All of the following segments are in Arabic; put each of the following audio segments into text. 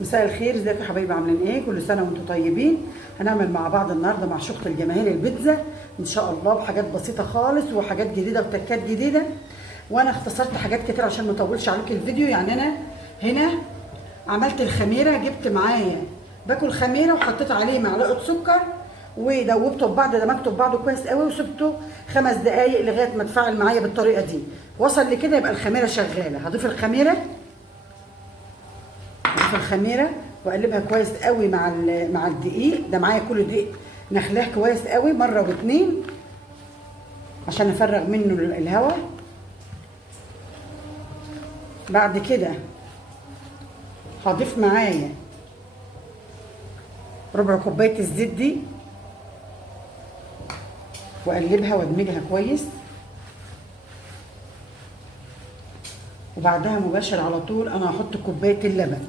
مساء الخير، ازيكم يا حبايبي؟ عاملين ايه؟ كل سنه وانتم طيبين. هنعمل مع بعض النهارده مع شيخة الجماهير البيتزا ان شاء الله بحاجات بسيطه خالص وحاجات جديده وتكات جديده. وانا اختصرت حاجات كتير عشان ما اطولش عليكم الفيديو. يعني انا هنا عملت الخميره، جبت معايا باكل خميره وحطيت عليه معلقه سكر ودوبته ببعض، دمجته ببعضه كويس قوي وسبته 5 دقايق لغايه ما اتفاعل معايا بالطريقه دي. وصل لكده يبقى الخميره شغاله. هضيف الخميره واقلبها كويس قوي مع الدقيق ده. معايا كل دقيق نخلاه كويس قوي مره واتنين عشان افرغ منه الهواء. بعد كده هضيف معايا ربع كوبايه الزيت دي واقلبها وادمجها كويس. وبعدها مباشر على طول انا هحط كوبايه اللبن،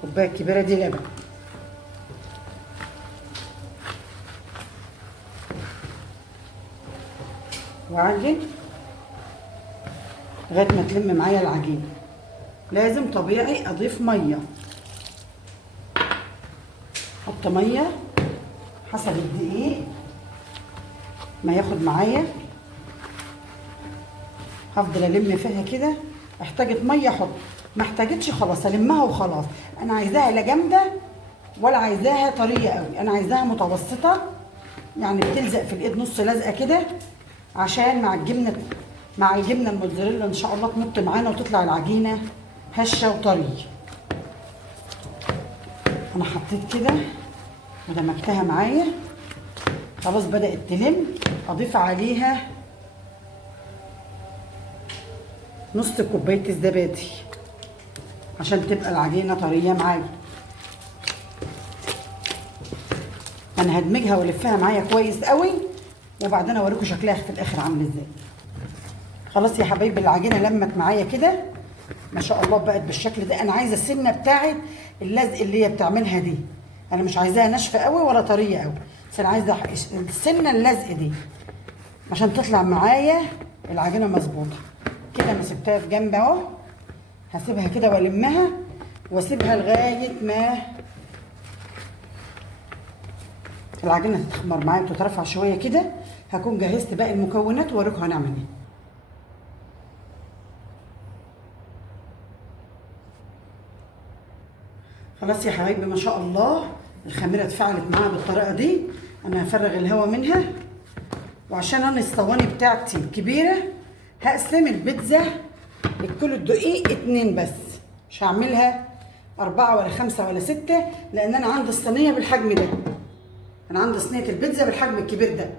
كوبايه كبيره دي لبن. واعجن لغايه ما تلم معايا العجينه. لازم طبيعي اضيف ميه، احط ميه حسب الدقيق ما ياخد معايا. هفضل الم فيها كده، احتاجت ميه احط، ما احتاجتش خلاص المها وخلاص. انا عايزاها لا جامده ولا عايزاها طريه قوي، انا عايزاها متوسطه، يعني بتلزق في الايد نص لزقه كده عشان مع الجبنه الموتزاريلا ان شاء الله تنط معانا وتطلع العجينه هشه وطريه. انا حطيت كده ودمجتها معايا خلاص، بدات تلم. اضيف عليها نص كوبايه الزبادي عشان تبقى العجينه طريه معايا. انا هدمجها والفها معايا كويس قوي وبعدين اوريكم شكلها في الاخر عامل ازاي. خلاص يا حبايبي العجينه لمت معايا كده ما شاء الله، بقت بالشكل ده. انا عايزه السنه بتاعت اللزق اللي هي بتعملها دي، انا مش عايزاها ناشفه قوي ولا طريه قوي، بس انا عايزه السنه اللزق دي عشان تطلع معايا العجينه مظبوطه كده. انا سبتها في جنب اهو، هسيبها كده والمها واسيبها لغايه ما العجينه تتخمر معايا وتترفع شويه كده. هكون جهزت باقي المكونات واوريكم هنعمل ايه. خلاص يا حبايبي ما شاء الله الخميره اتفعلت معايا بالطريقه دي. انا هفرغ الهواء منها، وعشان انا الصواني بتاعتي كبيره هقسم البيتزا الكيلو الدقيق 2 بس، مش هعملها 4 ولا 5 ولا 6، لان انا عندي الصينيه بالحجم ده. انا عندي صينيه البيتزا بالحجم الكبير ده،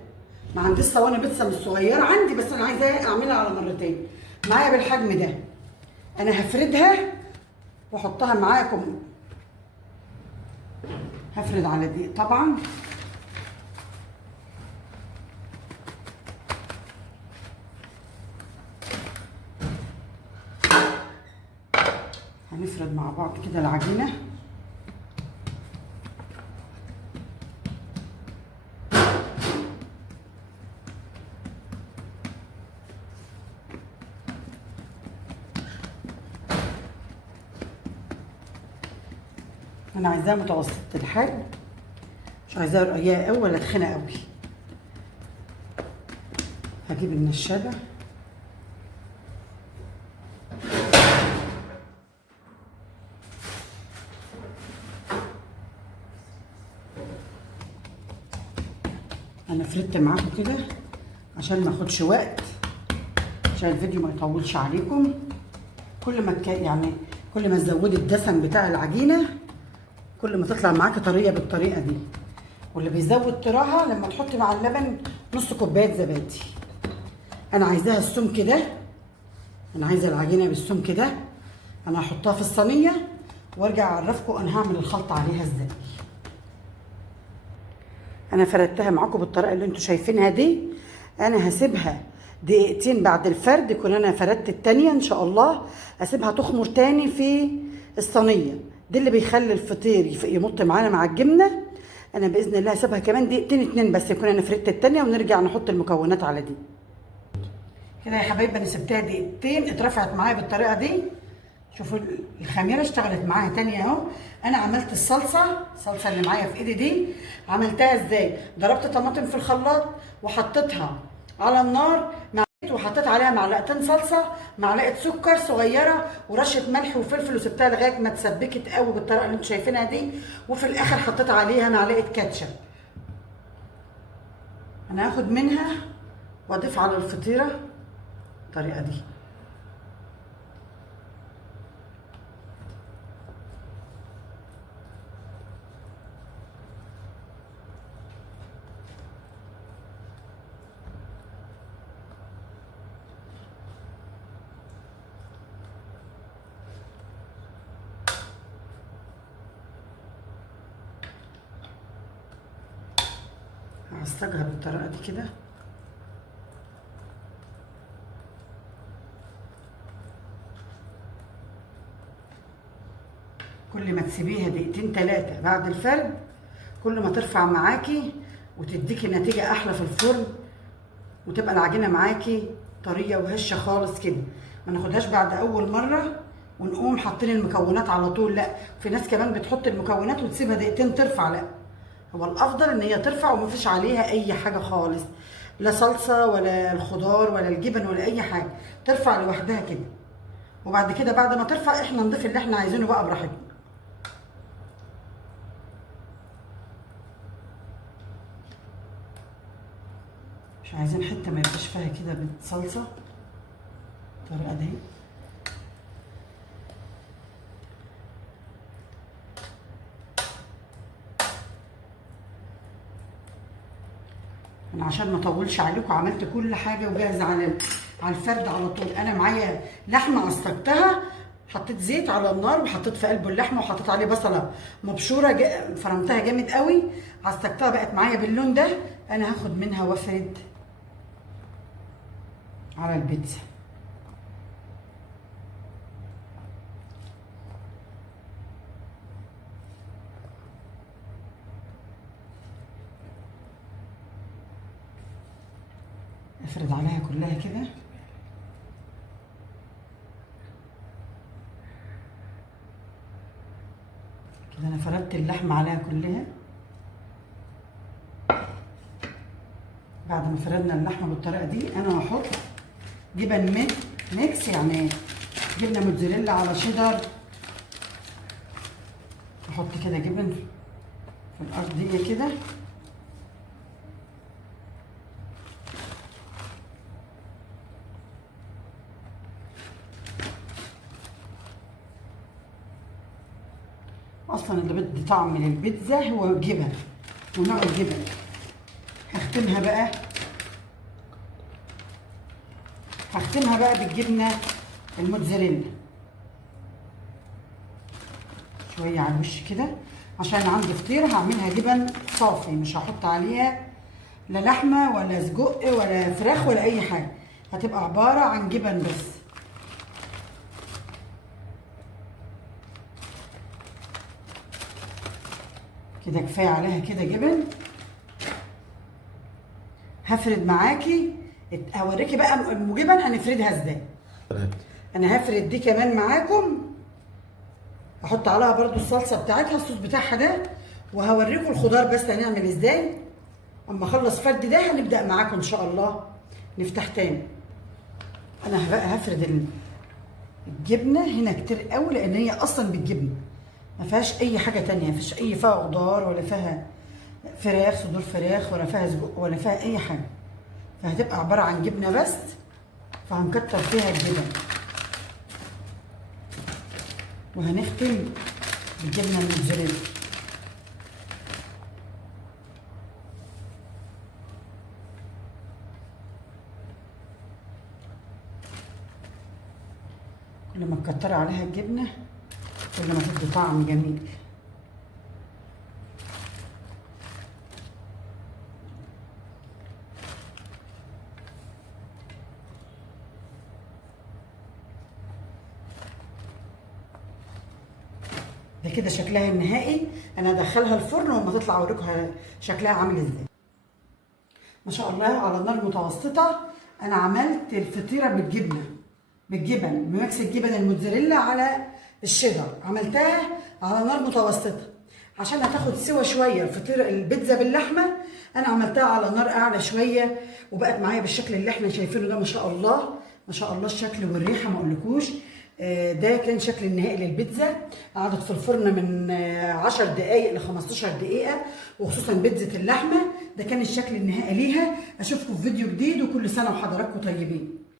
ما عنديش صواني بيتزا من الصغيره عندي، بس انا عايزاها اعملها على مرتين معايا بالحجم ده. انا هفردها واحطها معاكم، هفرد على دي طبعا. هنفرد مع بعض كده العجينه. انا عايزاها متوسطه الحجم، مش عايزاها رقيقه قوي ولا تخينه قوي. هجيب النشابه انا فردت معاكم كده عشان ما اخدش وقت، عشان الفيديو ما يطولش عليكم. كل ما كل ما تزودي الدسم بتاع العجينه كل ما تطلع معاكي طريه بالطريقه دي. واللي بيزود طراها لما تحطي مع اللبن نص كوبايه زبادي. انا عايزاها السمك ده، انا عايزه العجينه بالسمك ده. انا هحطها في الصينيه وارجع اعرفكم انا هعمل الخلطه عليها ازاي. انا فردتها معاكم بالطريقه اللي انتوا شايفينها دي. انا هسيبها دقيقتين بعد الفرد يكون انا فردت التانية ان شاء الله. اسيبها تخمر تاني في الصينيه دي اللي بيخلي الفطير يمط معانا مع الجبنه. انا باذن الله هسيبها كمان دقيقتين 2 بس يكون انا فردت التانية ونرجع نحط المكونات على دي كده يا حبايبي. انا سبتها دقيقتين اترفعت معايا بالطريقه دي. شوفوا الخميره اشتغلت معاها تاني اهو. انا عملت الصلصه اللي معايا في ايدي دي، عملتها ازاي؟ ضربت طماطم في الخلاط وحطيتها على النار، وحطيت عليها معلقتين صلصه، معلقه سكر صغيره، ورشه ملح وفلفل، وسبتها لغايه ما اتسبكت قوي بالطريقه اللي انتم شايفينها دي. وفي الاخر حطيت عليها معلقه كاتشب. انا هاخد منها واضيف على الفطيره الطريقه دي. هعصجها بالطريقه دي كده. كل ما تسيبيها دقيقتين 3 بعد الفرد، كل ما ترفع معاكي وتديكي نتيجه احلى في الفرن، وتبقى العجينه معاكي طريه وهشه خالص كده. ما ناخدهاش بعد اول مره ونقوم حاطين المكونات على طول، لا. في ناس كمان بتحط المكونات وتسيبها دقيقتين ترفع، لا. هو الافضل ان هي ترفع ومفيش عليها اي حاجه خالص، لا صلصه ولا الخضار ولا الجبن ولا اي حاجه، ترفع لوحدها كده. وبعد كده بعد ما ترفع احنا نضيف اللي احنا عايزينه بقى براحتنا. مش عايزين حته ما يبقاش فيها كده بالصلصه الطريقه دي. انا عشان ما اطولش عليكم عملت كل حاجه وجاهزه على الفرد على طول. انا معايا لحمه عصقتها، حطيت زيت على النار وحطيت في قلبه اللحمه وحطيت عليه بصله مبشوره، فرمتها جامد قوي، عصقتها بقت معايا باللون ده. انا هاخد منها وافرد على البيتزا. افرد عليها كلها كده. كده انا فردت اللحمه عليها كلها. بعد ما فردنا اللحمه بالطريقه دي، انا هحط جبن ميكس، يعني جبنه موتزاريلا على شيدر. احط كده جبن في الارضيه كده. اصلا اللي بدي طعم للبيتزا هو الجبن ونوع الجبن. هختمها بقى بالجبنه الموتزاريلا شويه على الوش كده، عشان عندي فطيره هعملها جبن صافي، مش هحط عليها لا لحمه ولا سجق ولا فراخ ولا اي حاجه، هتبقى عباره عن جبن بس. كده كفايه عليها كده جبن. هفرد معاكي، هوريكي بقى الجبن هنفردها ازاي. انا هفرد دي كمان معاكم، احط عليها برضو الصلصه بتاعتها، الصوص بتاعها ده، وهوريكم الخضار بس هنعمل ازاي. اما اخلص فرد ده هنبدا معاكم ان شاء الله نفتح تاني. انا بقى هفرد الجبنه هنا كتير قوي، لان هي اصلا بالجبنه ما فيهاش اي حاجه تانية، ما فيش اي فيها خضار ولا فيها فراخ صدور فراخ ولا فيها سجق ولا فيها اي حاجه، فهتبقى عباره عن جبنه بس، فهنكتر فيها الجبن. وهنختم بالجبنه الموتزاريلا. كل ما تكتري عليها الجبنه كل ما تدي طعم جميل. ده كده شكلها النهائي. انا هدخلها الفرن وما تطلع اوريكم شكلها عامل ازاي. ما شاء الله على نار متوسطه. انا عملت الفطيره بالجبن بميكس الجبن الموتزاريلا على الشيدر عملتها على نار متوسطه عشان هتاخد سوا شويه. الفطيره البيتزا باللحمه انا عملتها على نار اعلى شويه، وبقت معايا بالشكل اللي احنا شايفينه ده. ما شاء الله ما شاء الله الشكل والريحه ما اقولكوش. ده كان شكل النهائي للبيتزا. قعدت في الفرن من 10 دقائق ل 15 دقيقه، وخصوصا بيتزا اللحمه. ده كان الشكل النهائي ليها. اشوفكم في فيديو جديد، وكل سنه وحضراتكم طيبين.